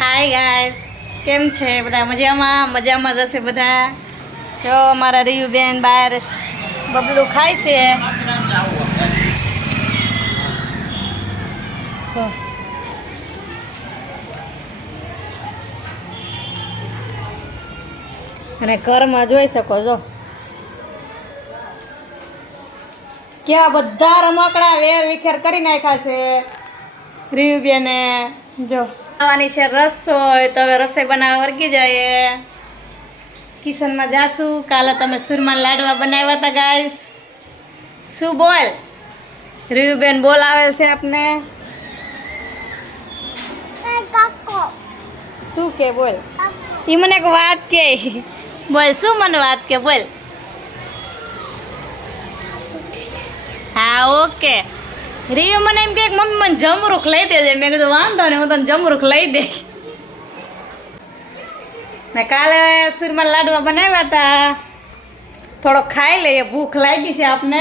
Hi guys, કેમ છે બધા? મજામાં જશે બધા. જો અમારા રીયુબેન બહાર બબલું ખાય છે. જો અને ઘરમાં જોઈ શકો છો કેવા બધા રમકડા વેર વિખેર કરી નાખ્યા છે રીયુબેને. જો ખાવાની છે રસોઈ, તો હવે રસોઈ બનાવવા વર્ગી જાય. કિચનમાં જાશું. કાલે તમે સુરમા લાડવા બનાવ્યા હતા ગાઈસ. શું બોલ? રીયુબેન બોલાવે છે આપને. શું કે બોલ? ઈ મને એક વાત કે બોલ. શું મને વાત કે બોલ? હા ઓકે. રીયુ મને એમ કે મમ્મી મને જમરૂખ લઈ દેજે. મેં કીધું વાંધો નહીં, હું તને જમરૂખ લઈ દે. ને કાલે સુરમા લાડવા બનાવ્યા હતા. થોડો ખાઈ લઈએ, ભૂખ લાગી છે આપને.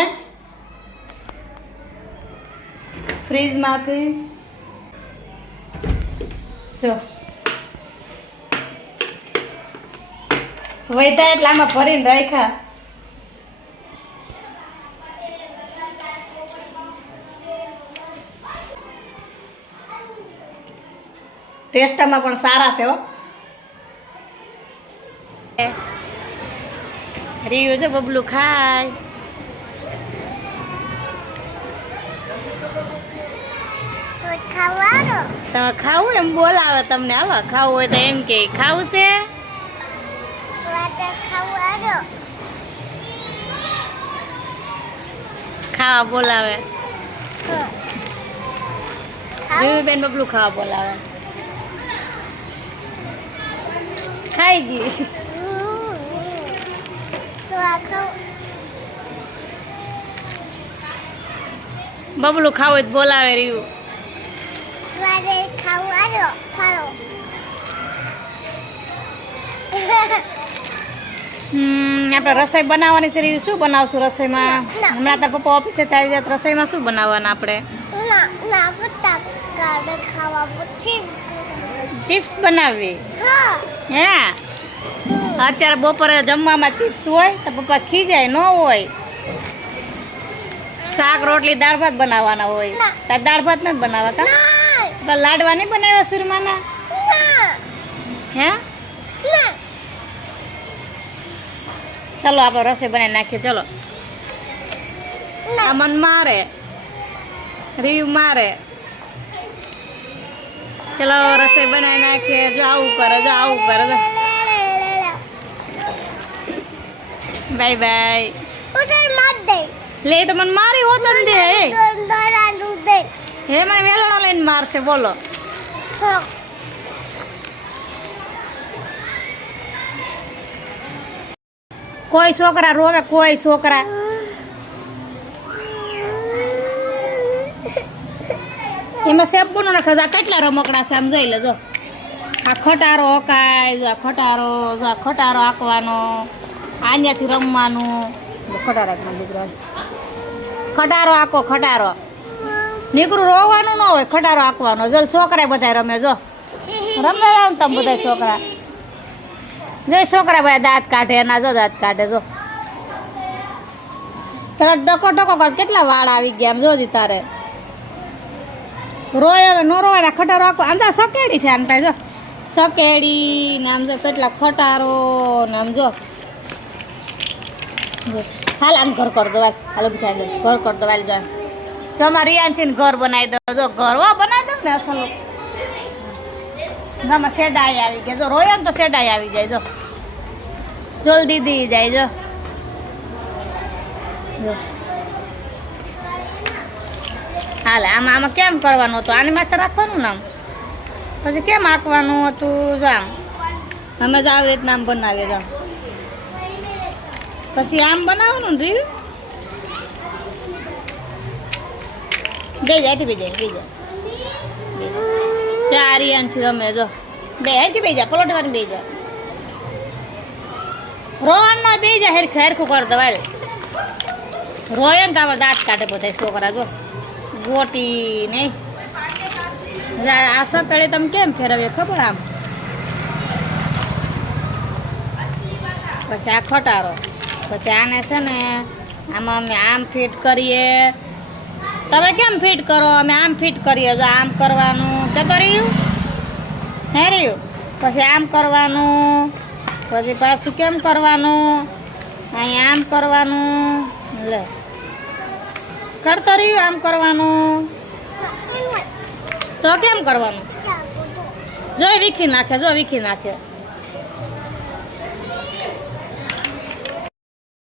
ફ્રીજમાંથી જો વૈધા એટલે આમાં ભરીને રાખ્યા. ટેસ્ટમાં પણ સારા છે હો. રીયુ જો બબલું ખાય. તમે ખાવું એમ બોલાવે તમને. હાલો ખાવું હોય તો એમ કે ખાવું છે. ખાવા બોલાવે. રીયુબેન બબલું ખાવા બોલાવે. ખાઈ ગઈ. બબલું ખાવું જ બોલાવે રીયુ. આપણે રસોઈ બનાવવાની છે રીયુ. શું બનાવશું રસોઈમાં? હમણાં તાર પપ્પા ઓફિસે આવી જાય. રસોઈમાં શું બનાવવાના આપણે? ચિપ્સ બનાવવી હે? અત્યારે બપોરે જમવામાં ચિપ્સ હોય તો પપ્પા ખીજાય ન હોય. શાક રોટલી દાળ ભાત બનાવવાના હોય. તાર દાળ ભાત નથી બનાવવા કા? લાડવા નહીં બનાવ્યા સુરમાના હે? ચલો આપણે રસોઈ બનાવી નાખીએ. ચલો. આ મન મારે, રીયુ મારે. ચલો રસોઈ બનાવી નાખીએ. જો આવું કરે, જો આવું કરે. Bye bye. લે તો મને મારી હોત ને દે. હે મને વેલણો લઈને મારશે. બોલો. કોઈ છોકરા રોવે, કોઈ છોકરા એમાં સેપુ નો નાખે. કેટલા રમકડા છે આમ જોઈ લેજો. આ ખટારો હકાય. જો આ ખટારો, જો આ ખટારો આંકવાનો. આન્યાથી રમવાનું. ખટારો દીકરો ખટારો આંકો. ખટારો નીકળું રોવાનું ન હોય. ખટારો આંકવાનો. જો છોકરા બધા રમે. જો રમે તમે બધા છોકરા. જો છોકરા બધા દાંત કાઢે. એના જો દાંત કાઢે. જો તારે ડકો ડકો કર. કેટલા વાળ આવી ગયા આમ જોજી. તારે રોય હવે ન રોવાના. ખટારો આંકો. આમ તો સકેડી છે. આમ થાય જો સકેડી ને આમ જો કેટલા ખટારો ને આમ જો. હાલ આમ ઘર કર દો. હાલો બિચાર ઘર કર દો. વાલ જો અમારે રિયાન્સીને ઘર બનાવી દો. જો ઘર બનાવી દો ને અસલ. આમાં શેડાઈ આવી ગયા. જો રોયા ને તો શેડાઈ આવી જાય. જો જોલ દીદી જાય. જો હાલે આમાં કેમ કરવાનું હતું? આની માથે રાખવાનું નામ. પછી કેમ આંકવાનું હતું? જો આમ અમે જ આવી રીતના આમ બનાવીએ. જો પછી આમ બનાવવાનું ને રીયું. ગઈ જાય બે જાય. ગઈ જાય ચારિયાંથી રમે. જો બે હેરથી બે જાય. પલોટવાની બે જાય. રોવાન ના બે જાય. હેરખું કર દવાય. રોય ને તો આમાં દાંત કાઢે બધા છોકરા. જો ગોટી નહીં આ સકડે તમે કેમ ફેરવ્યો ખબર આમ. પછી આ ખટારો, પછી આને છે ને આમાં અમે આમ ફિટ કરીએ. તમે કેમ ફિટ કરો? અમે આમ ફિટ કરીએ. જો આમ કરવાનું તે કર્યું હે રહ્યું. પછી આમ કરવાનું, પછી પાછું કેમ કરવાનું, અહીંયા આમ કરવાનું. લે કરતો રહ્યું આમ કરવાનું. તો કેમ કરવાનું? જો વીખી નાખે, જો વીખી નાખે.